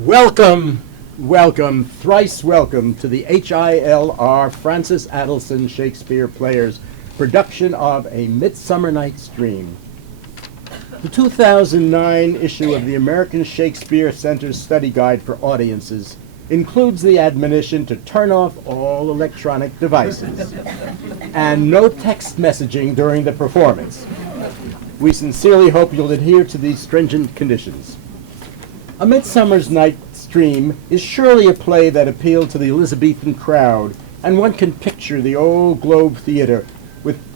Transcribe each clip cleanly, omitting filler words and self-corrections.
Welcome, welcome, thrice welcome to the HILR Francis Addelson Shakespeare Players production of A Midsummer Night's Dream. The 2009 issue of the American Shakespeare Center's Study Guide for Audiences includes the admonition to turn off all electronic devices and no text messaging during the performance. We sincerely hope you'll adhere to these stringent conditions. A Midsummer Night's Dream is surely a play that appealed to the Elizabethan crowd, and one can picture the old Globe Theatre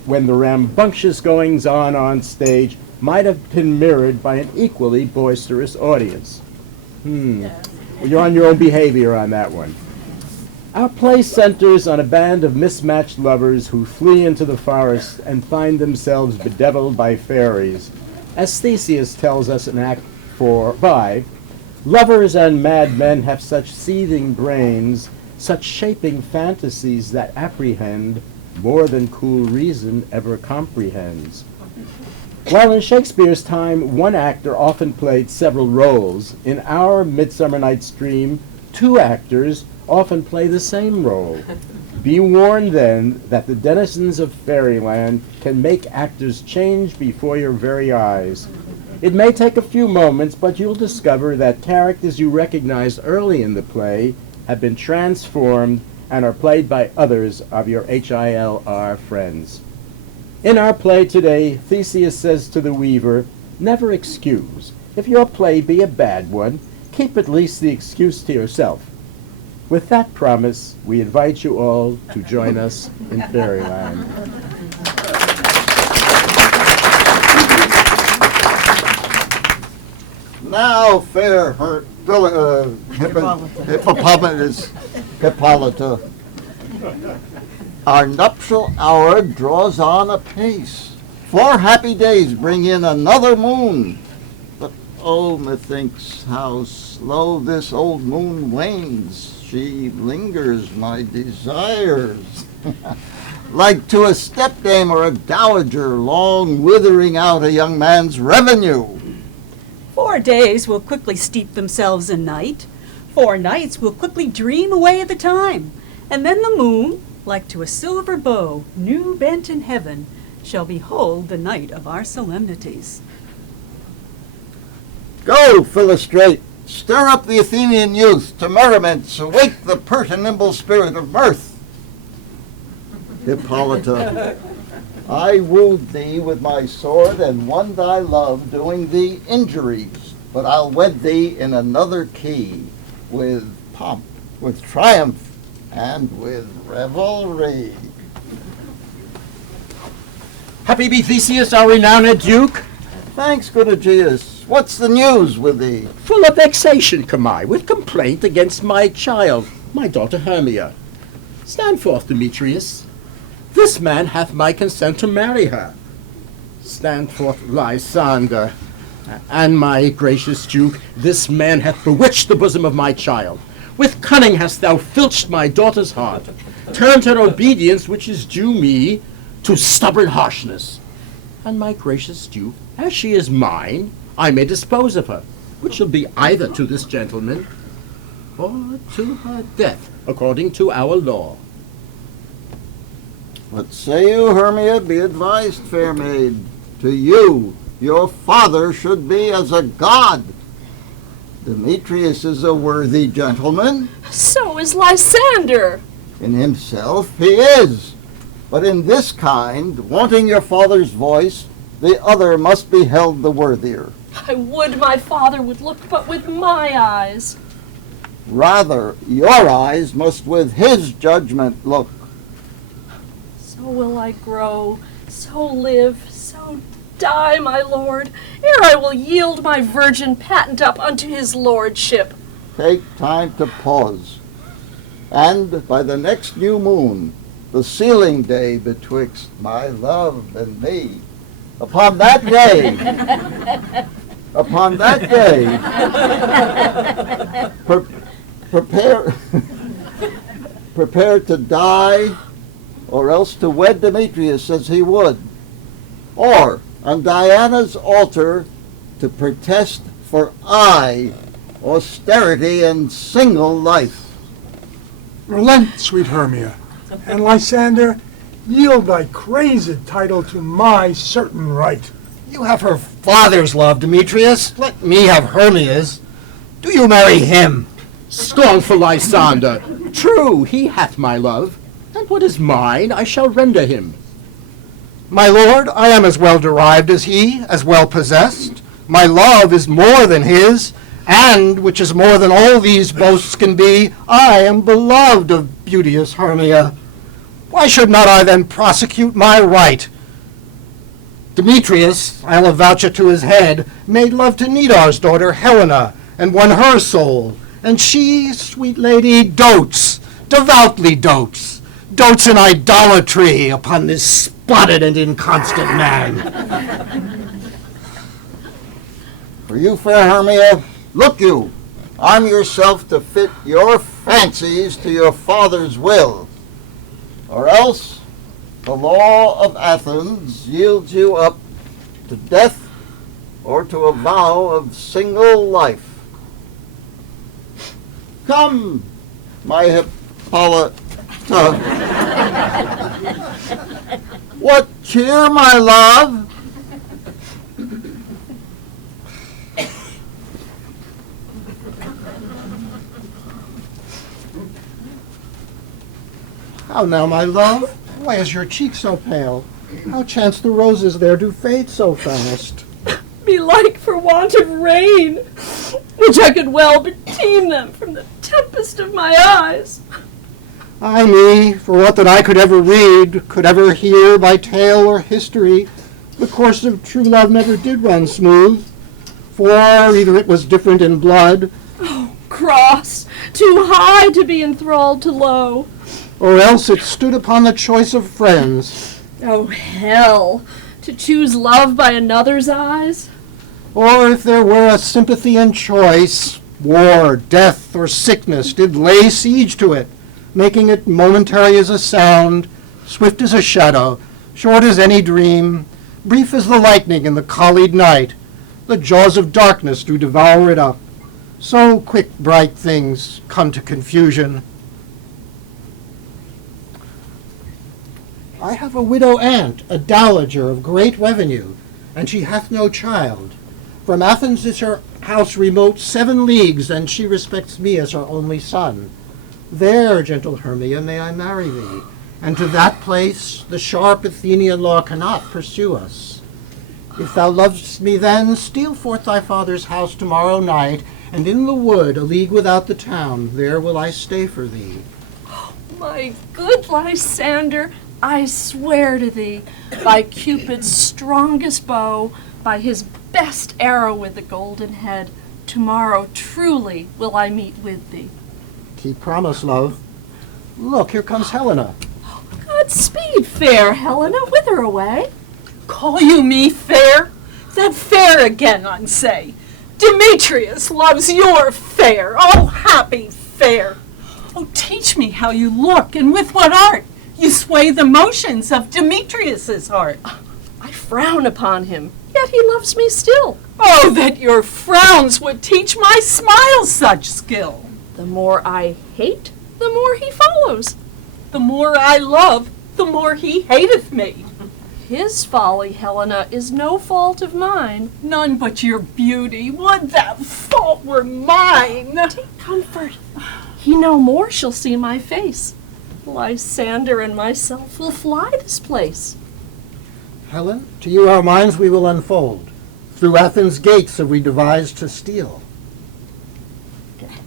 when the rambunctious goings-on stage might have been mirrored by an equally boisterous audience. Well, you're on your own behavior on that one. Our play centers on a band of mismatched lovers who flee into the forest and find themselves bedeviled by fairies. As Theseus tells us in Act 5, lovers and madmen have such seething brains, such shaping fantasies that apprehend more than cool reason ever comprehends. While in Shakespeare's time, one actor often played several roles, in our Midsummer Night's Dream, two actors often play the same role. Be warned then that the denizens of fairyland can make actors change before your very eyes. It may take a few moments, but you'll discover that characters you recognized early in the play have been transformed and are played by others of your HILR friends. In our play today, Theseus says to the weaver, "Never excuse. If your play be a bad one, keep at least the excuse to yourself." With that promise, we invite you all to join us in Fairyland. Now, fair hippopotamus Hippolyta, our nuptial hour draws on apace. 4 happy days bring in another moon. But oh, methinks how slow this old moon wanes. She lingers my desires. Like to a stepdame or a dowager long withering out a young man's revenue. 4 days will quickly steep themselves in night. 4 nights will quickly dream away the time. And then the moon, like to a silver bow, new bent in heaven, shall behold the night of our solemnities. Go, Philostrate, stir up the Athenian youth to merriments, awake the pert and nimble spirit of mirth. Hippolyta, I wooed thee with my sword and won thy love, doing thee injuries, but I'll wed thee in another key, with pomp, with triumph, and with revelry. Happy be Theseus, our renowned Duke. Thanks, good Aegeus. What's the news with thee? Full of vexation come I, with complaint against my child, my daughter Hermia. Stand forth, Demetrius. This man hath my consent to marry her. Stand forth, Lysander. And my gracious Duke, this man hath bewitched the bosom of my child. With cunning hast thou filched my daughter's heart, turned her obedience, which is due me, to stubborn harshness. And my gracious Duke, as she is mine, I may dispose of her, which shall be either to this gentleman or to her death, according to our law. What say you, Hermia? Be advised, fair maid. To you, your father should be as a god. Demetrius is a worthy gentleman. So is Lysander. In himself he is. But in this kind, wanting your father's voice, the other must be held the worthier. I would my father would look but with my eyes. Rather, your eyes must with his judgment look. So will I grow, so live, so die, my lord, ere I will yield my virgin patent up unto his lordship. Take time to pause. And by the next new moon, the sealing day betwixt my love and me, upon that day, prepare to die, or else to wed Demetrius as he would, or on Diana's altar to protest for I austerity, and single life. Relent, sweet Hermia, and Lysander, yield thy crazed title to my certain right. You have her father's love, Demetrius. Let me have Hermia's. Do you marry him? Scornful Lysander, true, he hath my love, and what is mine I shall render him. My lord, I am as well derived as he, as well possessed. My love is more than his, and, which is more than all these boasts can be, I am beloved of beauteous Hermia. Why should not I then prosecute my right? Demetrius, I'll avouch it to his head, made love to Nidar's daughter Helena, and won her soul. And she, sweet lady, dotes, devoutly dotes in idolatry upon this spotted and inconstant man. For you, fair Hermia, look you, arm yourself to fit your fancies to your father's will, or else the law of Athens yields you up to death or to a vow of single life. Come, my Hippolyta. What cheer, my love? How now, my love? Why is your cheek so pale? How chance the roses there do fade so fast? Belike for want of rain, which I could well beteem them from the tempest of my eyes. Ay me, for what that I could ever read, could ever hear by tale or history, the course of true love never did run smooth. For either it was different in blood, Cross, too high to be enthralled to low. or else it stood upon the choice of friends, Oh, hell, to choose love by another's eyes. or if there were a sympathy in choice, war, death, or sickness did lay siege to it, making it momentary as a sound, swift as a shadow, short as any dream, brief as the lightning in the collied night. The jaws of darkness do devour it up. So quick bright things come to confusion. I have a widow aunt, a dowager of great revenue, and she hath no child. From Athens is her house remote 7 leagues, and she respects me as her only son. There, gentle Hermia, may I marry thee, and to that place the sharp Athenian law cannot pursue us. If thou lovest me then, steal forth thy father's house tomorrow night, and in the wood, a league without the town, there will I stay for thee. My good Lysander, I swear to thee, by Cupid's strongest bow, by his best arrow with the golden head, tomorrow truly will I meet with thee. Keep promise, love. Look, here comes Helena. Godspeed, fair Helena, whither away? Call you me fair? That fair again, unsay. Demetrius loves your fair, oh happy fair. Oh, teach me how you look, and with what art you sway the motions of Demetrius's heart. I frown upon him, yet he loves me still. Oh, that your frowns would teach my smiles such skill. The more I hate, the more he follows. The more I love, the more he hateth me. His folly, Helena, is no fault of mine. None but your beauty, would that fault were mine. Take comfort. He no more shall see my face. Lysander and myself will fly this place. Helen, to you our minds we will unfold. Through Athens' gates have we devised to steal.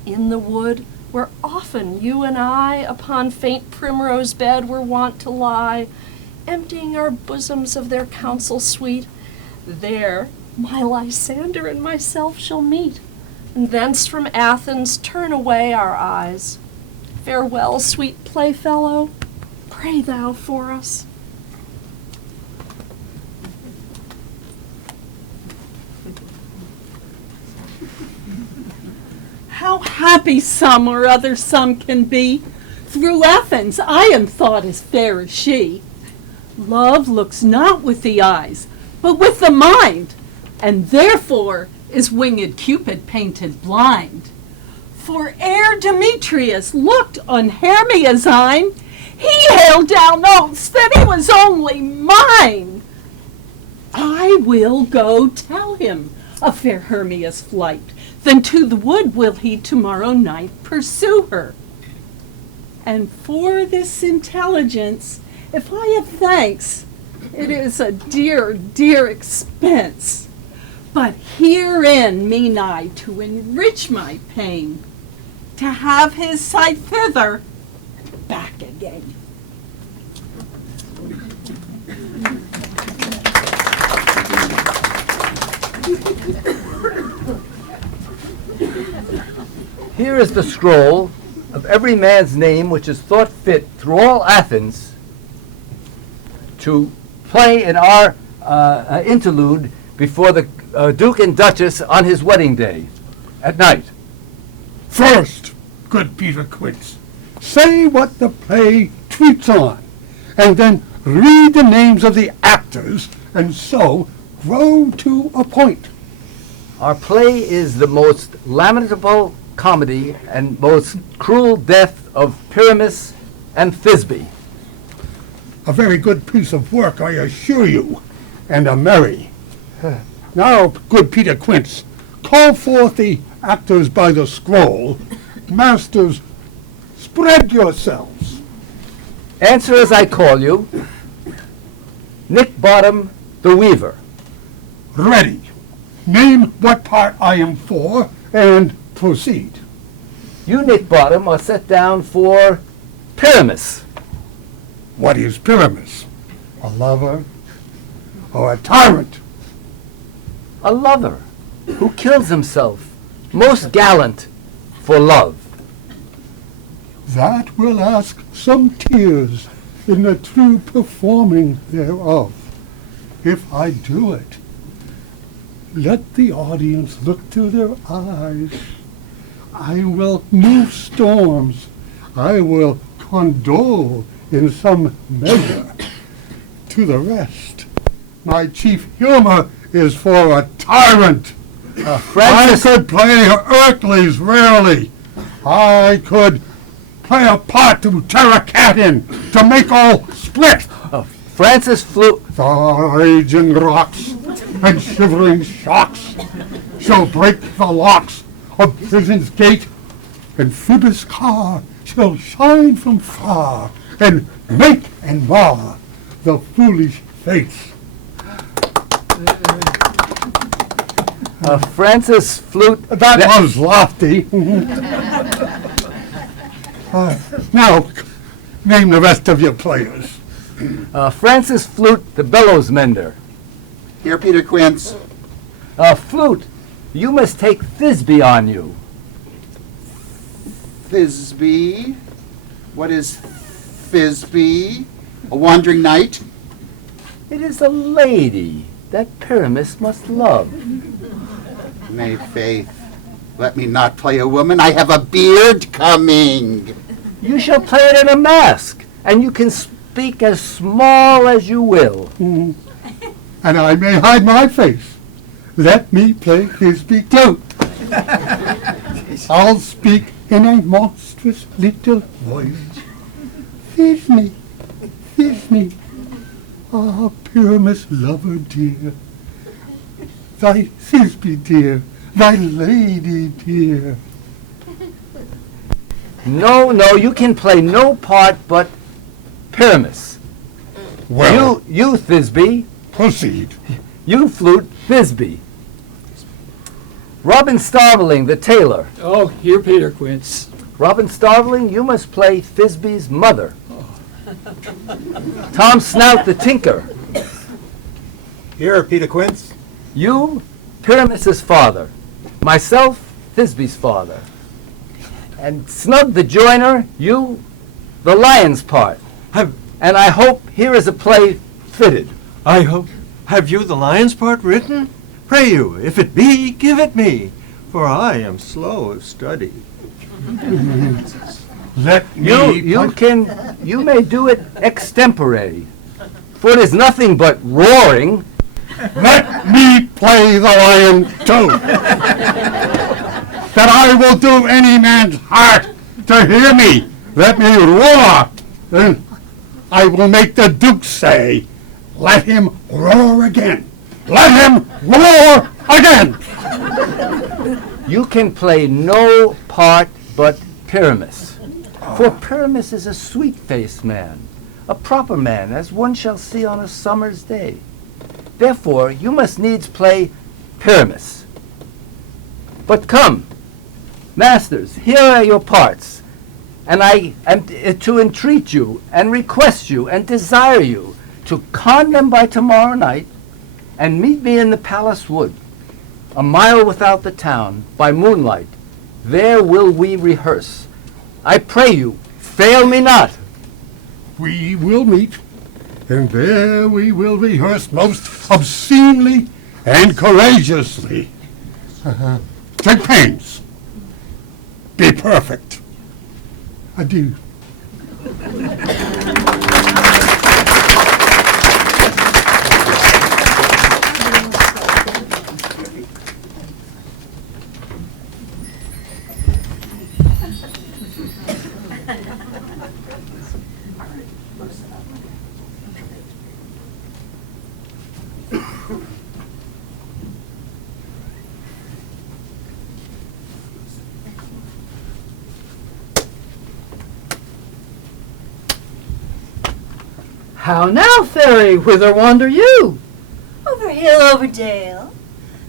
In the wood, where often you and I upon faint primrose bed were wont to lie, emptying our bosoms of their counsel sweet, there my Lysander and myself shall meet, and thence from Athens turn away our eyes. Farewell, sweet playfellow, pray thou for us. How happy some or other some can be. Through Athens I am thought as fair as she. Love looks not with the eyes, but with the mind, and therefore is winged Cupid painted blind. For ere Demetrius looked on Hermia's eyne, he hailed down oaths that he was only mine. I will go tell him of fair Hermia's flight, then to the wood will he tomorrow night pursue her. And for this intelligence, if I have thanks, it is a dear, dear expense. But herein mean I to enrich my pain, to have his sight thither back again. Here is the scroll of every man's name which is thought fit through all Athens to play in our interlude before the Duke and Duchess on his wedding day at night. First, good Peter Quince, say what the play treats on, and then read the names of the actors, and so grow to a point. Our play is the most lamentable comedy and most cruel death of Pyramus and Thisbe. A very good piece of work, I assure you, and a merry. Now, good Peter Quince, call forth the actors by the scroll. Masters, spread yourselves. Answer as I call you. Nick Bottom, the Weaver. Ready. Name what part I am for, and proceed. You, Nick Bottom, are set down for Pyramus. What is Pyramus? A lover or a tyrant? A lover who kills himself, most gallant for love. That will ask some tears in the true performing thereof. If I do it, let the audience look to their eyes. I will move storms. I will condole in some measure to the rest. My chief humor is for a tyrant. I could play Hercules rarely. I could play a part to tear a cat in, to make all split. Francis flew. The raging rocks and shivering shocks shall break the locks of prison's gate, and Phoebus' car shall shine from far and make and mar the foolish fates. Francis flute. That was lofty. Now, name the rest of your players. Francis Flute, the bellows mender. Here, Peter Quince. Flute, you must take Thisbe on you. Thisbe. What is Thisbe? A wandering knight? It is a lady that Pyramus must love. May faith, let me not play a woman. I have a beard coming. You shall play it in a mask, and you can speak as small as you will. And I may hide my face. Let me play Thisbe too. I'll speak in a monstrous little voice. Thisbe, Thisbe, ah, Pyramus lover dear, thy Thisbe dear, thy lady dear. No, you can play no part but Pyramus. Well, You Thisbe. proceed. You flute Thisbe. Robin Starveling, the tailor. Oh, here, Peter Quince. Robin Starveling, you must play Thisbe's mother. Tom Snout, the tinker. Here, Peter Quince. You, Pyramus's father. Myself, Thisbe's father. And Snug, the joiner, you, the lion's part. And I hope here is a play fitted. I hope. Have you the lion's part written? Pray you, if it be, give it me, for I am slow of study. Let me. You may do it extempore, for it is nothing but roaring let me play the lion too. That I will do any man's heart to hear me. Let me roar. Then I will make the Duke say, let him roar again. Let him roar again. You can play no part but Pyramus. For Pyramus is a sweet-faced man, a proper man, as one shall see on a summer's day. Therefore, you must needs play Pyramus. But come, masters, here are your parts, and I am to entreat you, and request you, and desire you to con them by tomorrow night, and meet me in the palace wood, a mile without the town, by moonlight. There will we rehearse. I pray you, fail me not. We will meet, and there we will rehearse most obscenely and courageously. Take pains. Be perfect. Adieu. How now, fairy, whither wander you? Over hill, over dale,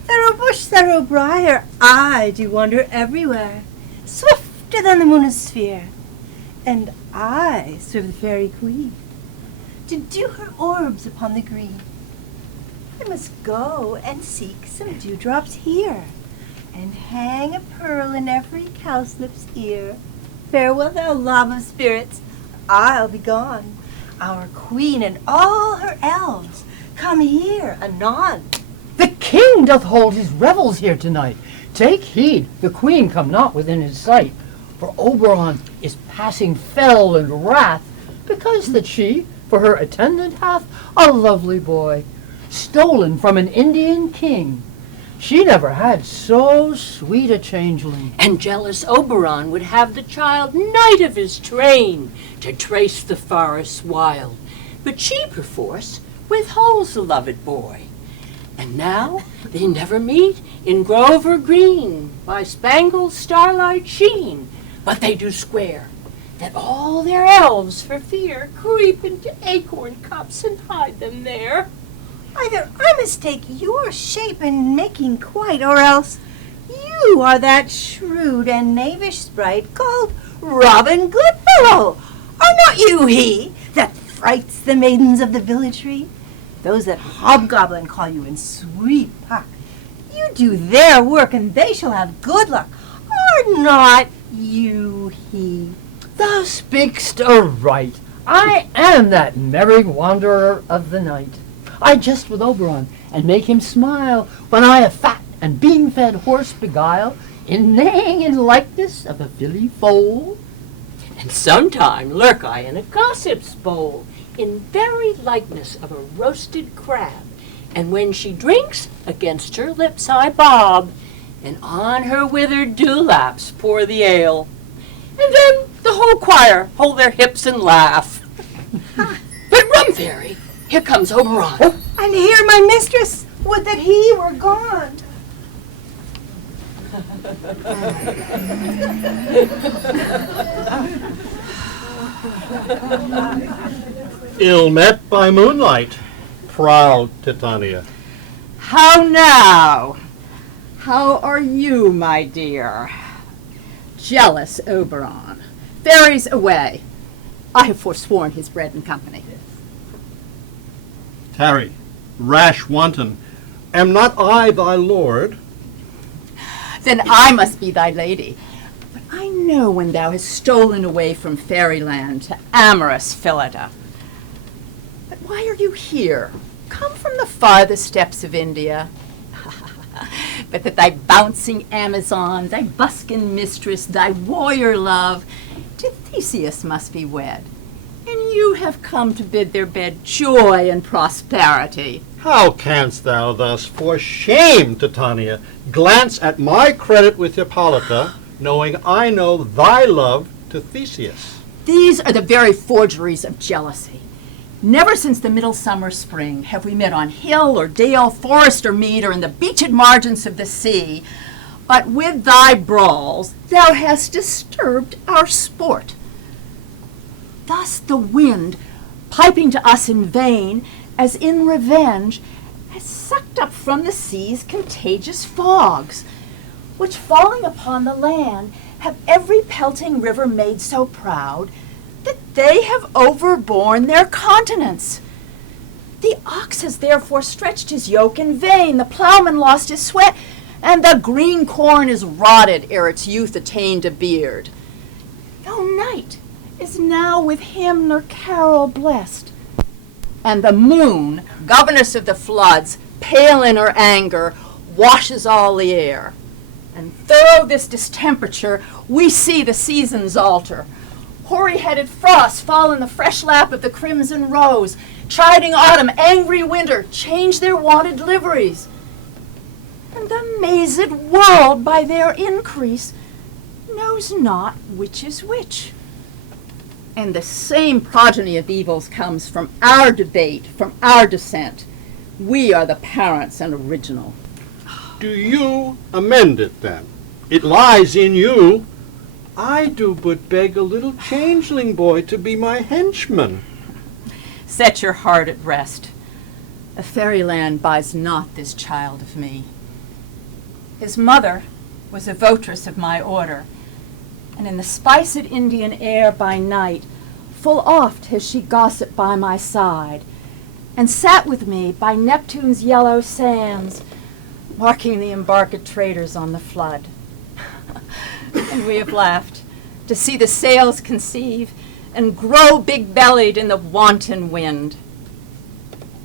thorough bush, thorough briar, I do wander everywhere, swifter than the moon's sphere. And I serve the fairy queen, to dew her orbs upon the green. I must go and seek some dewdrops here, and hang a pearl in every cowslip's ear. Farewell, thou love of spirits, I'll be gone. Our queen and all her elves come here anon. The king doth hold his revels here tonight. Take heed, the queen come not within his sight. For Oberon is passing fell and wrath, because that she, for her attendant hath a lovely boy, stolen from an Indian king. She never had so sweet a changeling. And jealous Oberon would have the child knight of his train to trace the forests wild. But she, perforce, withholds the loved boy. And now they never meet in grove or green by spangled starlight sheen. But they do swear that all their elves for fear creep into acorn cups and hide them there. Either I mistake your shape in making quite, or else you are that shrewd and knavish sprite called Robin Goodfellow. Are not you he that frights the maidens of the villagery? Those that hobgoblin call you in sweet puck. You do their work and they shall have good luck. Are not you he? Thou speak'st aright. I am that merry wanderer of the night. I jest with Oberon, and make him smile, when I a fat and bean-fed horse beguile, in neighing in likeness of a filly foal. And sometime lurk I in a gossip's bowl, in very likeness of a roasted crab. And when she drinks, against her lips I bob, and on her withered dewlaps pour the ale. And then the whole choir hold their hips and laugh. But run, fairy, here comes Oberon. Oh, and here my mistress, would that he were gone. Ill met by moonlight, proud Titania. How now? How are you, my dear? Jealous Oberon. Fairies away. I have forsworn his bread and company. Tarry, rash wanton, am not I thy lord? Then I must be thy lady. But I know when thou hast stolen away from fairyland to amorous Phillida. But why are you here? Come from the farthest steppes of India. But that thy bouncing Amazon, thy buskin mistress, thy warrior love, to Theseus must be wed. And you have come to bid their bed joy and prosperity. How canst thou thus, for shame, Titania, glance at my credit with Hippolyta, knowing I know thy love to Theseus? These are the very forgeries of jealousy. Never since the midsummer spring have we met on hill or dale, forest or mead, or in the beached margins of the sea, but with thy brawls thou hast disturbed our sport. Thus the wind, piping to us in vain, as in revenge, has sucked up from the seas contagious fogs, which falling upon the land have every pelting river made so proud that they have overborne their continents. The ox has therefore stretched his yoke in vain, the plowman lost his sweat, and the green corn is rotted ere its youth attained a beard. Though night is now with hymn nor carol blessed, and the moon, governess of the floods, pale in her anger, washes all the air. And through this distemperature we see the seasons alter. Hoary-headed frosts fall in the fresh lap of the crimson rose. Chiding autumn, angry winter, change their wonted liveries. And the mazed world by their increase knows not which is which. And the same progeny of evils comes from our debate, from our dissent. We are the parents and original. Do you amend it then? It lies in you. I do but beg a little changeling boy to be my henchman. Set your heart at rest. A fairyland buys not this child of me. His mother was a votress of my order, and in the spiced Indian air by night, full oft has she gossiped by my side, and sat with me by Neptune's yellow sands, marking the embarked traders on the flood. And we have laughed to see the sails conceive and grow big-bellied in the wanton wind.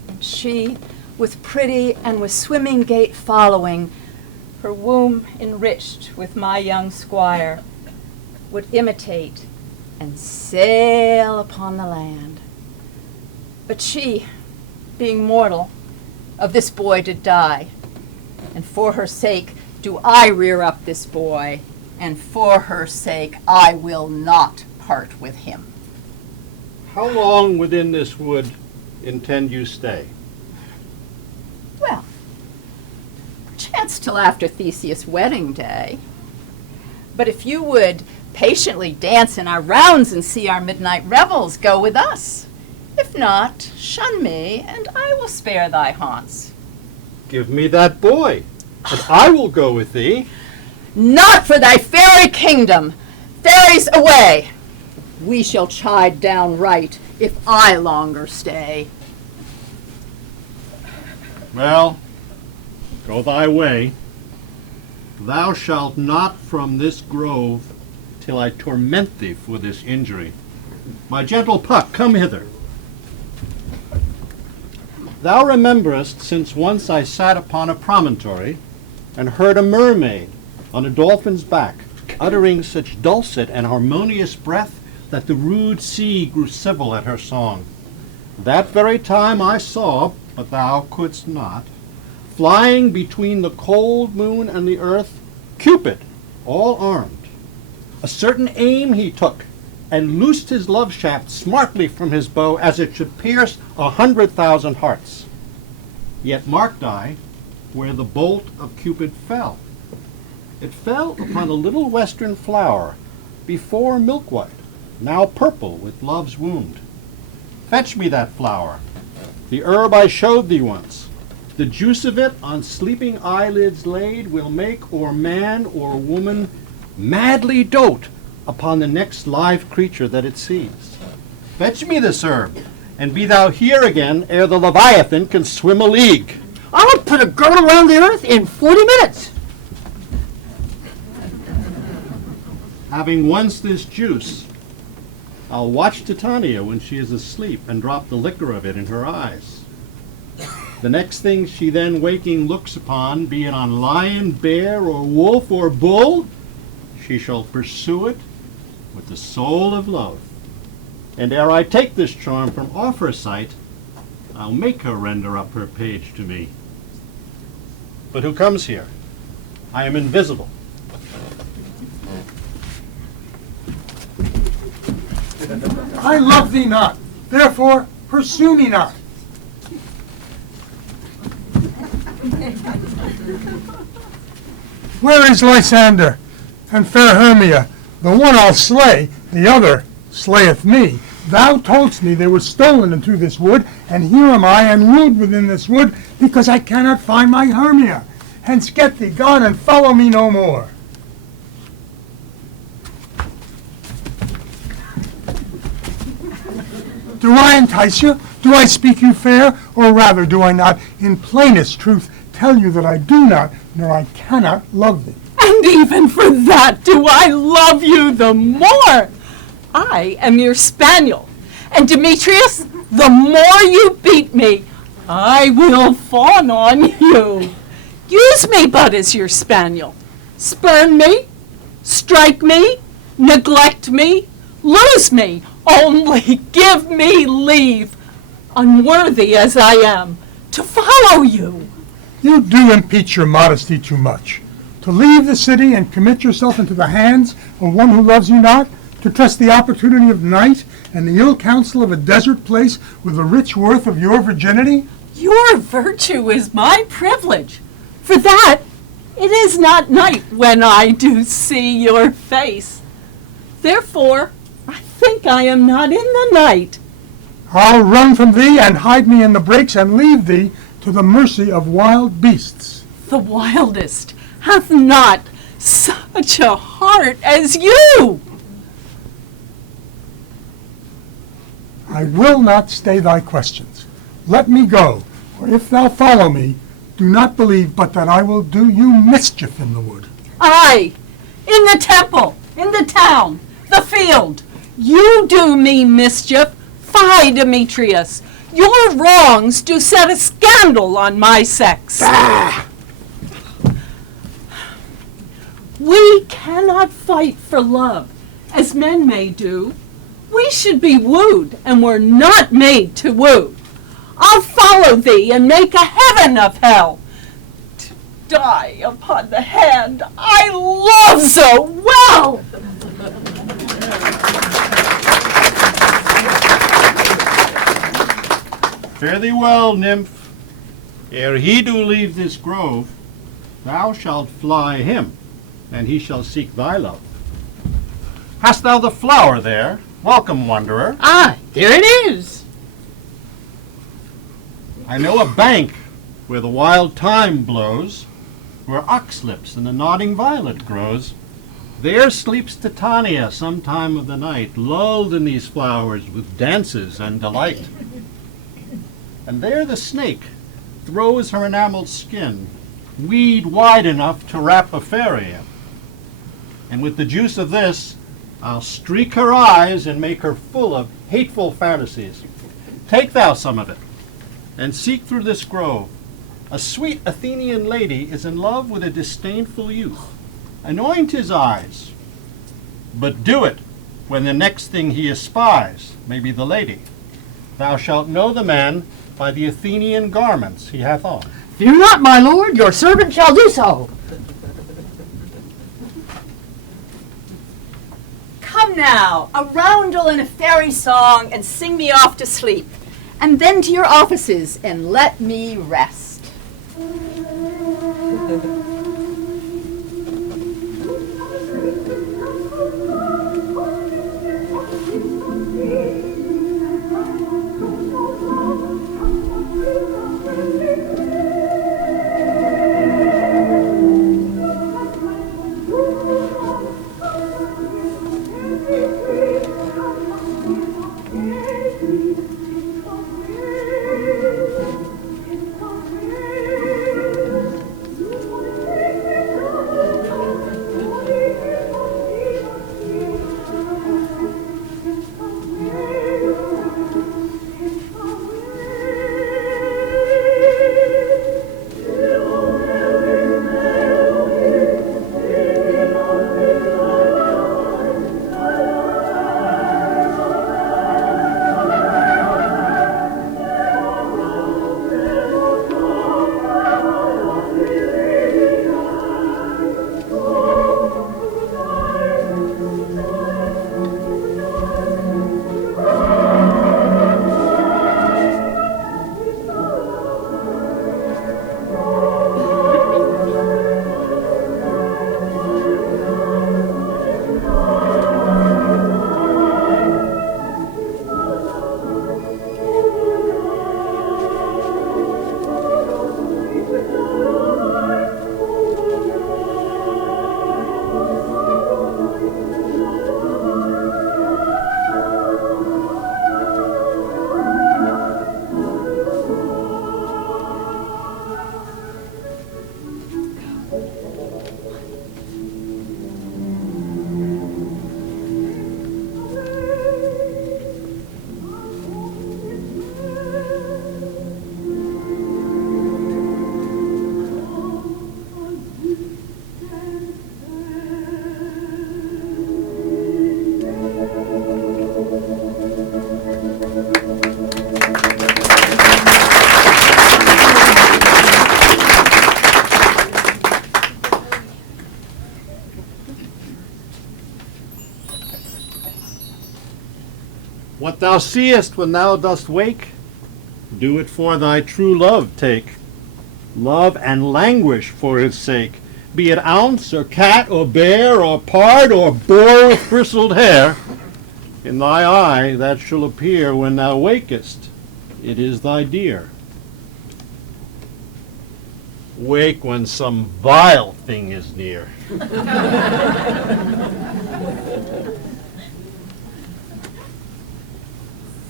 And she, with pretty and with swimming gait following, her womb enriched with my young squire, would imitate and sail upon the land. But she, being mortal, of this boy did die, and for her sake do I rear up this boy, and for her sake I will not part with him. How long within this wood intend you stay? Well, perchance till after Theseus' wedding day. But if you would patiently dance in our rounds and see our midnight revels, go with us. If not, shun me, and I will spare thy haunts. Give me that boy, and I will go with thee. Not for thy fairy kingdom! Fairies away! We shall chide downright if I longer stay. Well, go thy way. Thou shalt not from this grove till I torment thee for this injury. My gentle Puck, come hither. Thou rememberest since once I sat upon a promontory and heard a mermaid on a dolphin's back, uttering such dulcet and harmonious breath that the rude sea grew civil at her song. That very time I saw, but thou couldst not, flying between the cold moon and the earth, Cupid, all armed. A certain aim he took, and loosed his love shaft smartly from his bow, as it should pierce 100,000 hearts. Yet marked I where the bolt of Cupid fell. It fell upon a little western flower, before milk-white, now purple with love's wound. Fetch me that flower, the herb I showed thee once. The juice of it on sleeping eyelids laid will make or man or woman madly dote upon the next live creature that it sees. Fetch me this herb, and be thou here again ere the Leviathan can swim a league. I'll put a girdle around the earth in 40 minutes. Having once this juice, I'll watch Titania when she is asleep and drop the liquor of it in her eyes. The next thing she then waking looks upon, be it on lion, bear, or wolf, or bull, she shall pursue it with the soul of love. And ere I take this charm from off her sight, I'll make her render up her page to me. But who comes here? I am invisible. I love thee not, therefore pursue me not. Where is Lysander and fair Hermia? The one I'll slay, the other slayeth me. Thou toldst me they were stolen into this wood, and here am I enwooed within this wood, because I cannot find my Hermia. Hence get thee gone, and follow me no more. Do I entice you? Do I speak you fair? Or rather, do I not, in plainest truth, tell you that I do not, nor I cannot love thee? And even for that do I love you the more. I am your spaniel, and Demetrius, the more you beat me, I will fawn on you. Use me but as your spaniel. Spurn me, strike me, neglect me, lose me, only give me leave, unworthy as I am, to follow you. You do impeach your modesty too much. To leave the city and commit yourself into the hands of one who loves you not, to trust the opportunity of night and the ill counsel of a desert place with the rich worth of your virginity? Your virtue is my privilege. For that, it is not night when I do see your face. Therefore, I think I am not in the night. I'll run from thee and hide me in the brakes and leave thee to the mercy of wild beasts. The wildest hath not such a heart as you. I will not stay thy questions. Let me go, or if thou follow me, do not believe but that I will do you mischief in the wood. Aye, in the temple, in the town, the field. You do me mischief. Fie, Demetrius. Your wrongs do set a scandal on my sex. Ah! We cannot fight for love, as men may do. We should be wooed, and we're not made to woo. I'll follow thee and make a heaven of hell, to die upon the hand I love so well. Fare thee well, nymph. Ere he do leave this grove, thou shalt fly him, and he shall seek thy love. Hast thou the flower there? Welcome, wanderer. Ah, here it is. I know a bank where the wild thyme blows, where oxlips and the nodding violet grows. There sleeps Titania some time of the night, lulled in these flowers with dances and delight. And there the snake throws her enameled skin, weed wide enough to wrap a fairy in. And with the juice of this, I'll streak her eyes and make her full of hateful fantasies. Take thou some of it, and seek through this grove. A sweet Athenian lady is in love with a disdainful youth. Anoint his eyes, but do it when the next thing he espies may be the lady. Thou shalt know the man by the Athenian garments he hath on. Fear not, my lord, your servant shall do so. Come now, a roundel and a fairy song, and sing me off to sleep, and then to your offices, and let me rest. What thou seest when thou dost wake, do it for thy true love take. Love and languish for his sake, be it ounce, or cat, or bear, or pard, or boar with bristled hair. In thy eye that shall appear when thou wakest, it is thy dear. Wake when some vile thing is near.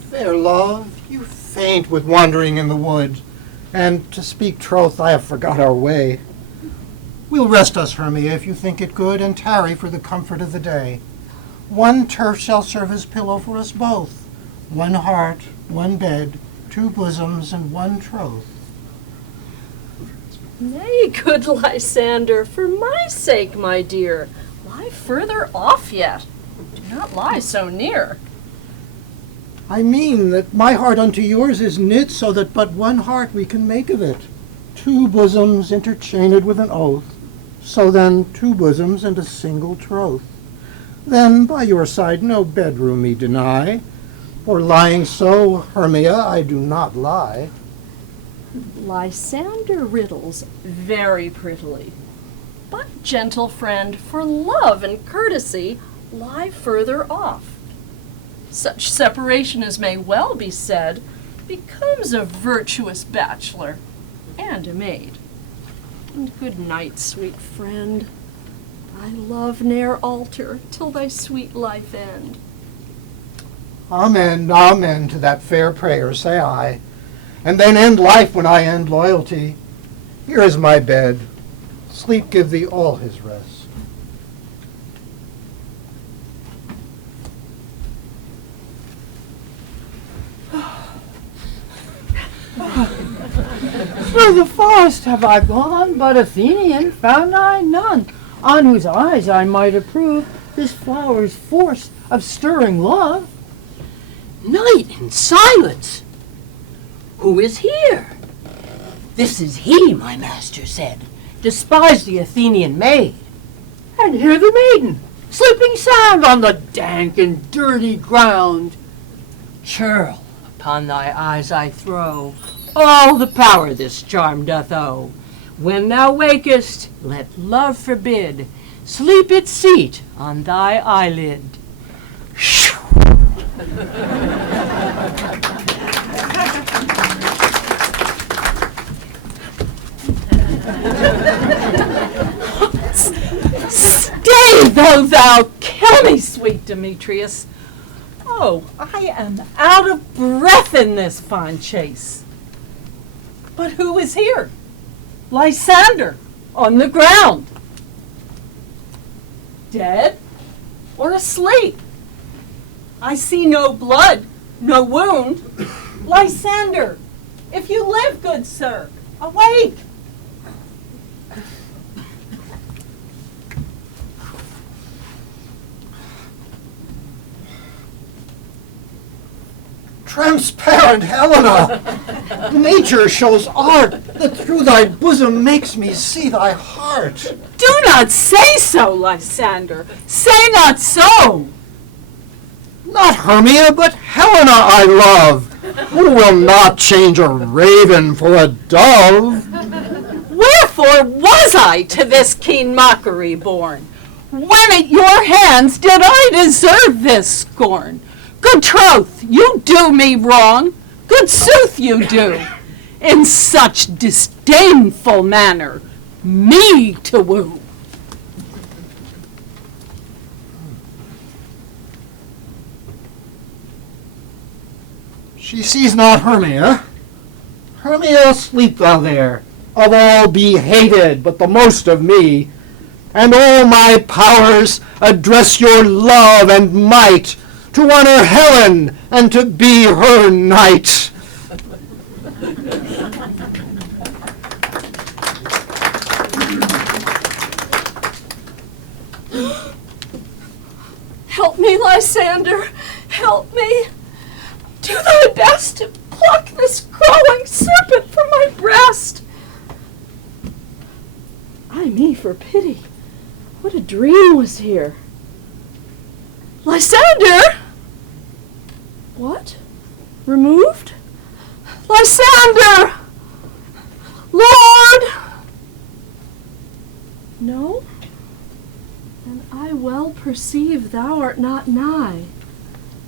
Fair love, you faint with wandering in the wood, and to speak troth, I have forgot our way. We'll rest us, Hermia, if you think it good, and tarry for the comfort of the day. One turf shall serve as pillow for us both, one heart, one bed, two bosoms, and one troth. Nay, good Lysander, for my sake, my dear, lie further off yet. Do not lie so near. I mean that my heart unto yours is knit, so that but one heart we can make of it. Two bosoms interchained with an oath, so then two bosoms and a single troth. Then by your side no bedroom me deny, for lying so, Hermia, I do not lie. Lysander riddles very prettily. But, gentle friend, for love and courtesy, lie further off. Such separation as may well be said becomes a virtuous bachelor and a maid. And good night, sweet friend. Thy love ne'er alter till thy sweet life end. Amen, amen to that fair prayer, say I, and then end life when I end loyalty. Here is my bed. Sleep give thee all his rest. Through the forest have I gone, but Athenian found I none, on whose eyes I might approve this flower's force of stirring love. Night and silence! Who is here? This is he, my master said. Despise the Athenian maid. And hear the maiden, sleeping sound on the dank and dirty ground. Churl, upon thy eyes I throw all the power this charm doth owe. When thou wakest, let love forbid sleep its seat on thy eyelid. Stay, though thou kill me, sweet Demetrius. Oh, I am out of breath in this fine chase. But who is here? Lysander, on the ground. Dead or asleep? I see no blood, no wound. Lysander, if you live, good sir, awake. Transparent Helena! Nature shows art that through thy bosom makes me see thy heart. Do not say so, Lysander. Say not so. Not Hermia, but Helena I love, who will not change a raven for a dove. Wherefore was I to this keen mockery born? When at your hands did I deserve this scorn? Good troth, you do me wrong, good sooth you do, in such disdainful manner, me to woo. She sees not Hermia. Hermia, sleep thou there. Of all be hated, but the most of me. And all my powers address your love and might, to honor Helen and to be her knight. Help me, Lysander, help me. Do thy best to pluck this crawling serpent from my breast. Ay me, for pity, what a dream was here. Lysander! What? Removed? Lysander! Lord! No? And I well perceive thou art not nigh.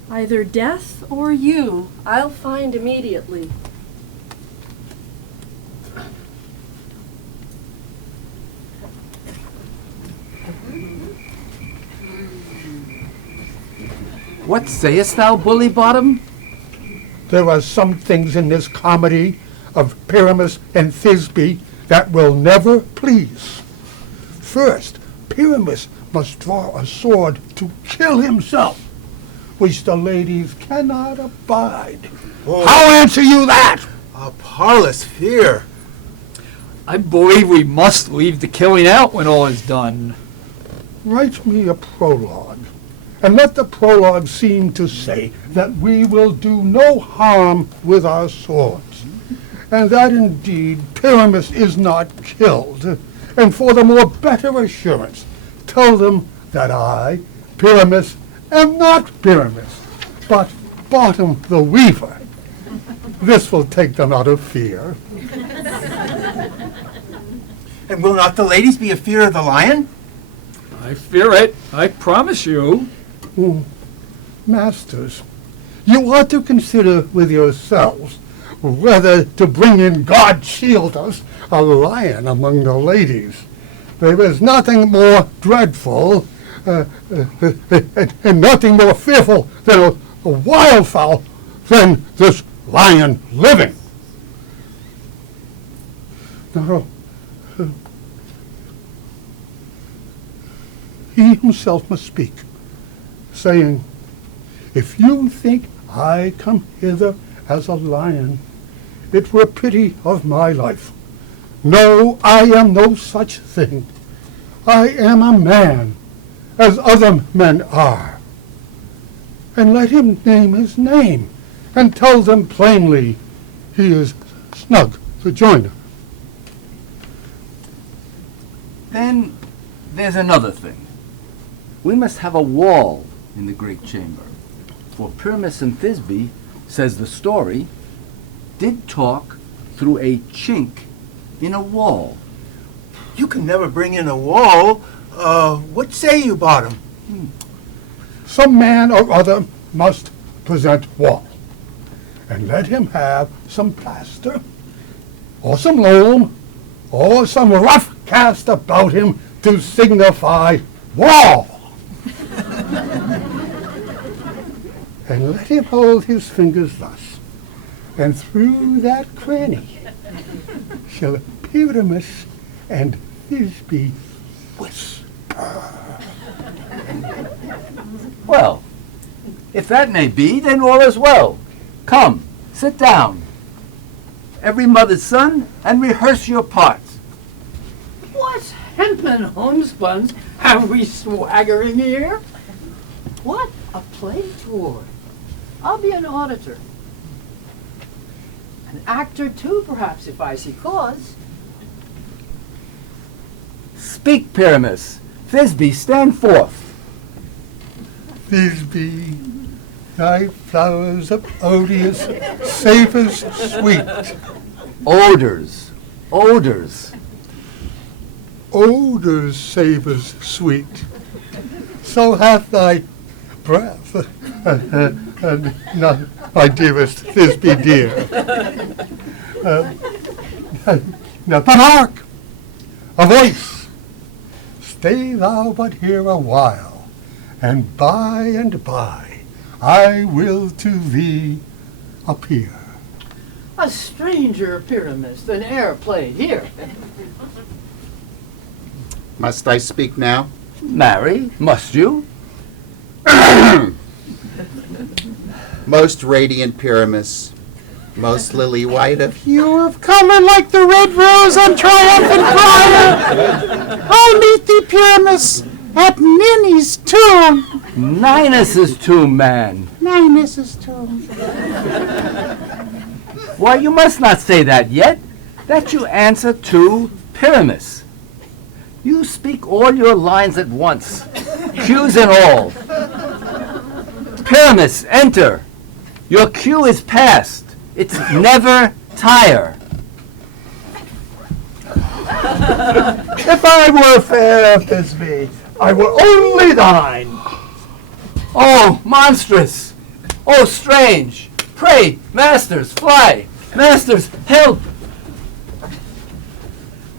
Either death or you I'll find immediately. What sayest thou, Bully Bottom? There are some things in this comedy of Pyramus and Thisbe that will never please. First, Pyramus must draw a sword to kill himself, which the ladies cannot abide. Oh. How answer you that? A parlous fear. I believe we must leave the killing out when all is done. Write me a prologue, and let the prologue seem to say that we will do no harm with our swords, and that indeed Pyramus is not killed. And for the more better assurance, tell them that I, Pyramus, am not Pyramus, but Bottom the Weaver. This will take them out of fear. And will not the ladies be afeard of the lion? I fear it, I promise you. Masters, you ought to consider with yourselves whether to bring in, God shield us, a lion among the ladies. There is nothing more dreadful and nothing more fearful than a wildfowl than this lion living. Now, he himself must speak, saying, if you think I come hither as a lion, it were pity of my life. No, I am no such thing. I am a man, as other men are. And let him name his name, and tell them plainly he is Snug the Joiner. Then there's another thing. We must have a wall in the great chamber. For Pyramus and Thisbe, says the story, did talk through a chink in a wall. You can never bring in a wall. What say you, Bottom? Some man or other must present wall, and let him have some plaster, or some loam, or some rough cast about him to signify wall. And let him hold his fingers thus, and through that cranny shall Pyramus and Thisbe whisper. Well, if that may be, then all is well. Come, sit down, every mother's son, and rehearse your parts. What hempen homespuns have we swaggering here? What a play tour. I'll be an auditor. An actor too, perhaps, if I see cause. Speak, Pyramus. Thisbe, stand forth. Thisbe, thy flowers of odious savours sweet. Odors, odors. Odors savours sweet. So hath thy breath, not my dearest Thisbe dear. Now, but hark! A voice! Stay thou but here a while, and by I will to thee appear. A stranger Pyramus than e'er played here. Must I speak now? Marry, must you? Most radiant Pyramus, most lily white of hue. You have come in like the red rose on triumphant crier. I'll meet thee, Pyramus, at Ninny's tomb. Ninus's tomb, man. Ninus's tomb. Why, you must not say that yet. That you answer to Pyramus. You speak all your lines at once, cues and all. Pyramus, enter. Your cue is past. It's never tire. If I were fair, Thisbe, I were only thine. Oh, monstrous! Oh, strange! Pray, masters, fly! Masters, help!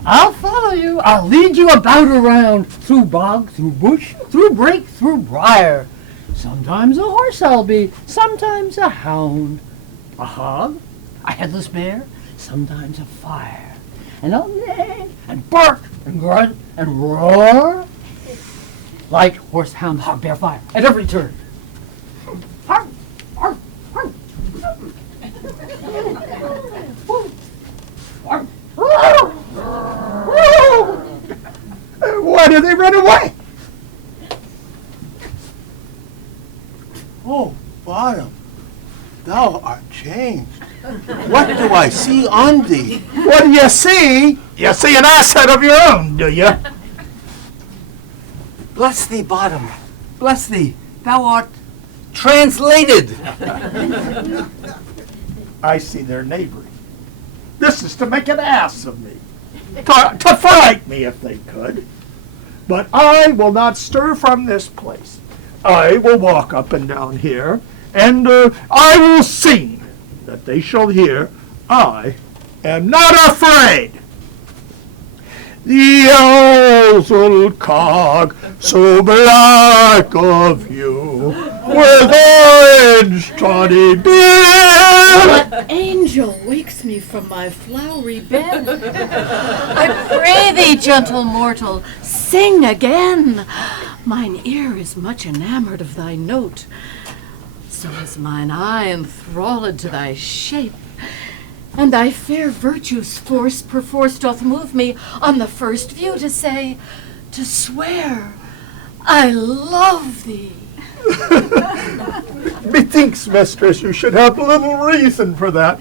I'll follow you. I'll lead you about around, through bog, through bush, through brake, through briar. Sometimes a horse I'll be, sometimes a hound. A hog, a headless bear, sometimes a fire. And I'll neigh and bark and grunt and roar. Light, horse, hound, hog, bear, fire, at every turn. Hark, hark, hark. Why do they run away? Oh, Bottom, thou art changed. What do I see on thee? What do you see? You see an asset of your own, do you? Bless thee, Bottom. Bless thee. Thou art translated. I see their knavery. This is to make an ass of me. To fright me if they could. But I will not stir from this place. I will walk up and down here, and I will sing that they shall hear I am not afraid. The owl's old cog, so black of hue, with orange tawny beard. What angel wakes me from my flowery bed? I pray thee, gentle mortal, sing again. Mine ear is much enamored of thy note, so is mine eye enthralled to thy shape. And thy fair virtue's force perforce doth move me on the first view to say, to swear, I love thee. Methinks, mistress, you should have little reason for that.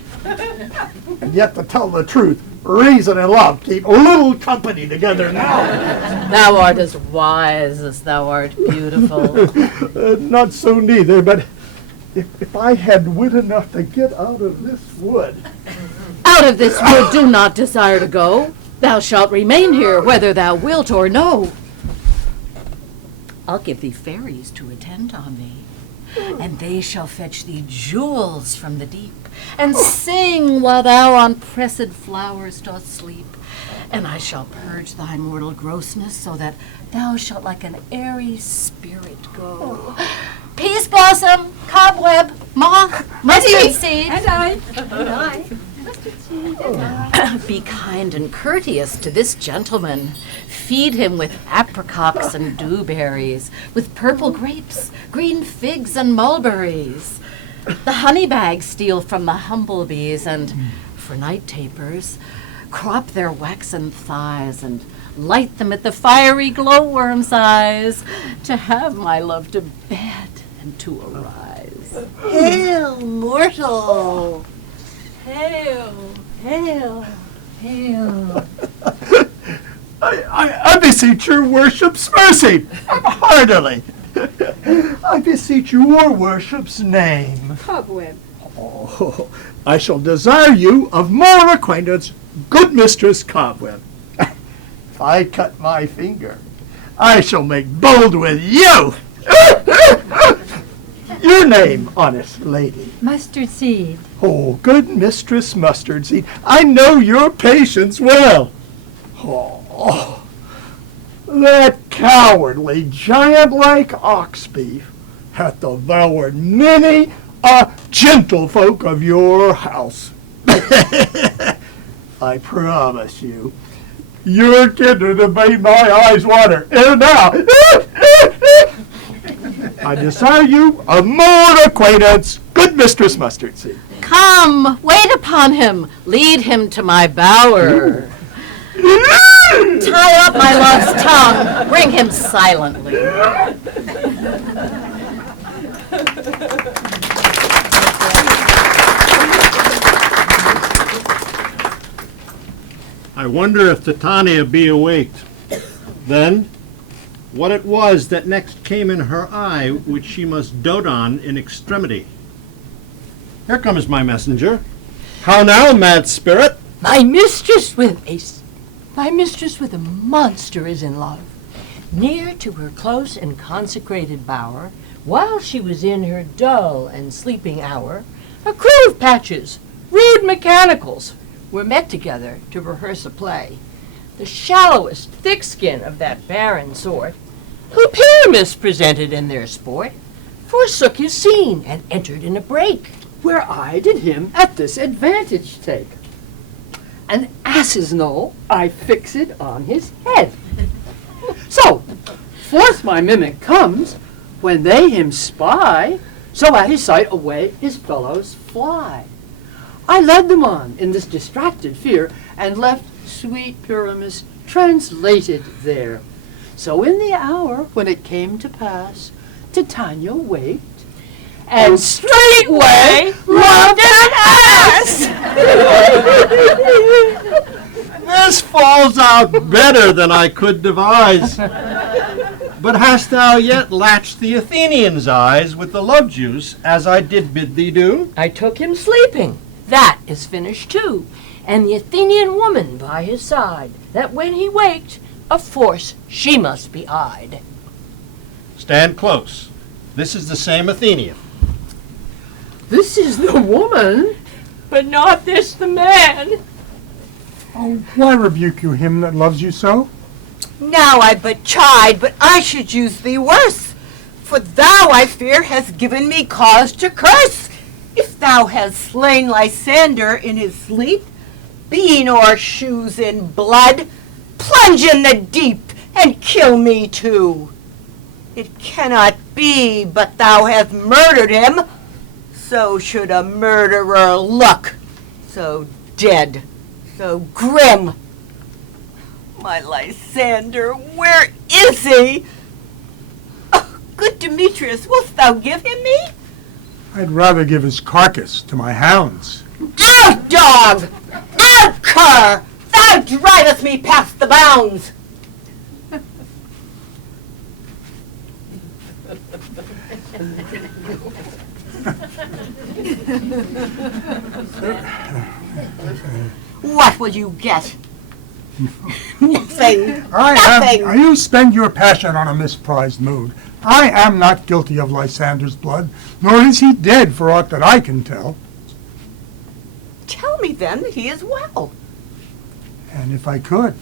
And yet, to tell the truth, reason and love keep little company together now. Thou art as wise as thou art beautiful. Not so neither, but if I had wit enough to get out of this wood. Out of this wood do not desire to go. Thou shalt remain here, whether thou wilt or no. I'll give thee fairies to attend on thee, and they shall fetch thee jewels from the deep, and sing while thou on pressed flowers dost sleep. And I shall purge thy mortal grossness, so that thou shalt like an airy spirit go. Peace blossom, cobweb, moth, mustard seed. And I. And I. Be kind and courteous to this gentleman. Feed him with apricots and dewberries, with purple grapes, green figs and mulberries. The honey bags steal from the humblebees, and for night tapers, crop their waxen thighs and light them at the fiery glowworm's eyes, to have my love to bed and to arise. Hail, mortal! Hail, hail, hail. I beseech your worship's mercy, heartily. I beseech your worship's name. Cobweb. Oh, I shall desire you of more acquaintance, good Mistress Cobweb. If I cut my finger, I shall make bold with you. Your name, honest lady. Mustard seed. Oh, good Mistress Mustard Seed, I know your patience well. Oh, that cowardly, giant-like ox beef hath devoured many a gentlefolk of your house. I promise you, your kindred have made my eyes water. And now, I desire you of more acquaintance, good Mistress Mustard Seed. Come, wait upon him, lead him to my bower. Tie up my love's tongue, bring him silently. I wonder if Titania be awaked. Then, what it was that next came in her eye, which she must dote on in extremity. Here comes my messenger. How now, mad spirit? My mistress with a monster is in love. Near to her close and consecrated bower, while she was in her dull and sleeping hour, a crew of patches, rude mechanicals, were met together to rehearse a play. The shallowest thick skin of that barren sort, who Pyramus presented in their sport, forsook his scene and entered in a break, where I did him at this advantage take. An ass's knoll I fix it on his head. So, forth my mimic comes, when they him spy, so at his sight away his fellows fly. I led them on in this distracted fear, and left sweet Pyramus translated there. So in the hour when it came to pass, Titania waked, and straightway loved an ass. This falls out better than I could devise. But hast thou yet latched the Athenian's eyes with the love juice, as I did bid thee do? I took him sleeping. That is finished too. And the Athenian woman by his side, that when he waked, of force she must be eyed. Stand close. This is the same Athenian. This is the woman, but not this the man. Oh, why rebuke you him that loves you so? Now I but chide, but I should use thee worse. For thou, I fear, hast given me cause to curse. If thou hast slain Lysander in his sleep, being o'er shoes in blood, plunge in the deep and kill me too. It cannot be but thou hast murdered him. So should a murderer look, so dead, so grim. My Lysander, where is he? Oh, good Demetrius, wilt thou give him me? I'd rather give his carcass to my hounds. Out, dog! Out, cur! Thou drivest me past the bounds! What will you get? Nothing. Nothing. You spend your passion on a misprized mood. I am not guilty of Lysander's blood, nor is he dead for aught that I can tell. Tell me then that he is well. And if I could,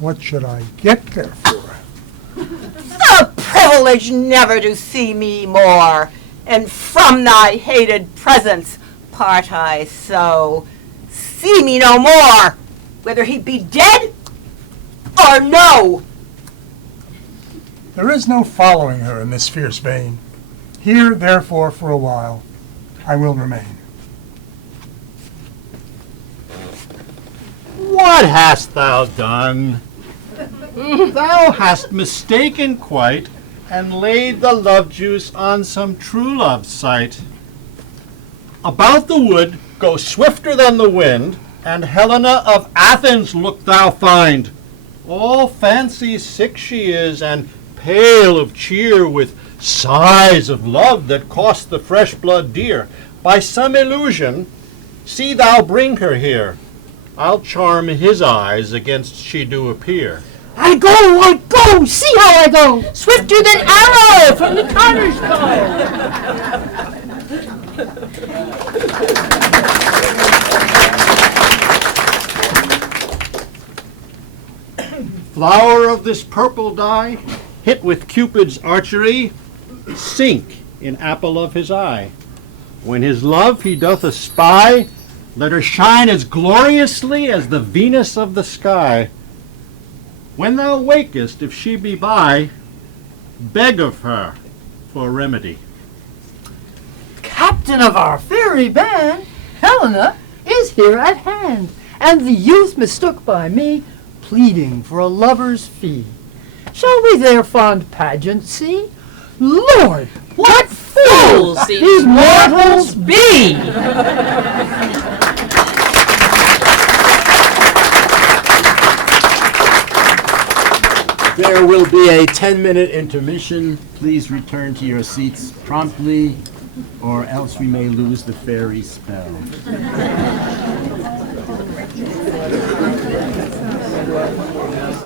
what should I get there for? The privilege never to see me more, and from thy hated presence part I so. See me no more, whether he be dead or no. There is no following her in this fierce vein. Here, therefore, for a while, I will remain. What hast thou done? Thou hast mistaken quite, and laid the love juice on some true love's sight. About the wood, go swifter than the wind, and Helena of Athens look thou find. All fancy sick she is, and pale of cheer, with sighs of love that cost the fresh blood dear. By some illusion, see thou bring her here. I'll charm his eyes against she do appear. I go, see how I go! Swifter than arrow from the conner's Flower of this purple dye, hit with Cupid's archery, sink in apple of his eye. When his love he doth espy, let her shine as gloriously as the Venus of the sky. When thou wakest, if she be by, beg of her for remedy. Captain of our fairy band, Helena is here at hand, and the youth mistook by me, pleading for a lover's fee. Shall we their fond pageant see? Lord, what fools these mortals be! There will be a 10-minute intermission. Please return to your seats promptly. or else we may lose the fairy spell.